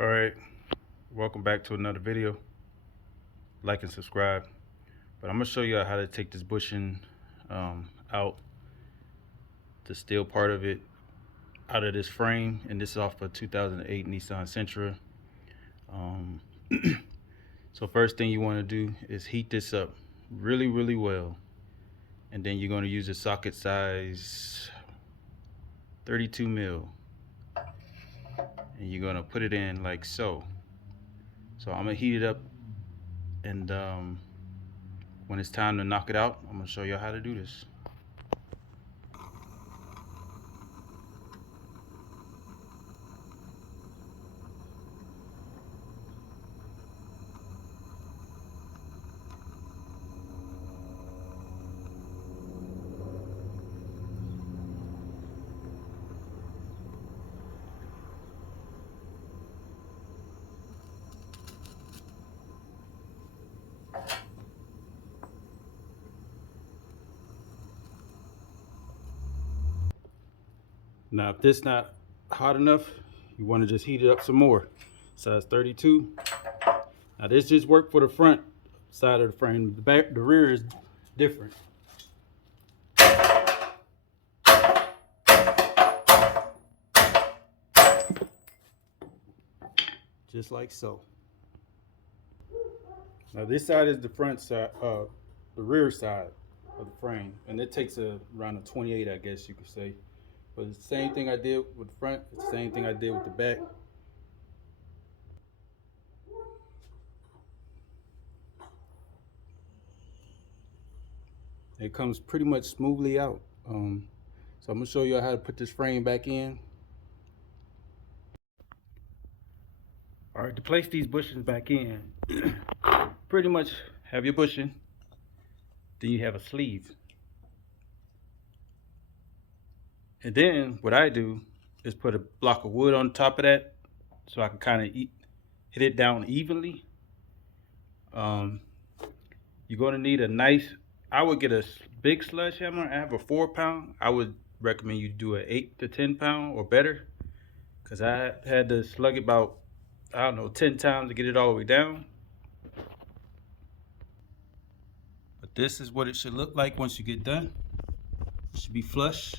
All right, welcome back to another video. Like and subscribe. But I'm gonna show you how to take this bushing out, the steel part of it, out of this frame. And this is off a 2008 Nissan Sentra. So first thing you want to do is heat this up really well, and then you're going to use a socket size 32 mil, and you're going to put it in like so. So I'm gonna heat it up, and when it's time to knock it out, I'm gonna show you how to do this. Now, if this not hot enough, you want to just heat it up some more. Size 32. Now, this just worked for the front side of the frame. The rear is different. Just like so. Now, this side is the front side, the rear side of the frame, and it takes around a 28, I guess you could say. But it's the same thing I did with the front, it's the same thing I did with the back. It comes pretty much smoothly out. So I'm gonna show you how to put this frame back in. All right, to place these bushings back in, pretty much have your bushing, then you have a sleeve. And then what I do is put a block of wood on top of that, so I can kind of hit it down evenly. You're going to need a nice, I would get a big sledgehammer. I have a 4-pound. I would recommend you do an 8 to 10 pound or better, because I had to slug it about, I don't know, 10 times to get it all the way down. But this is what it should look like once you get done. It should be flush.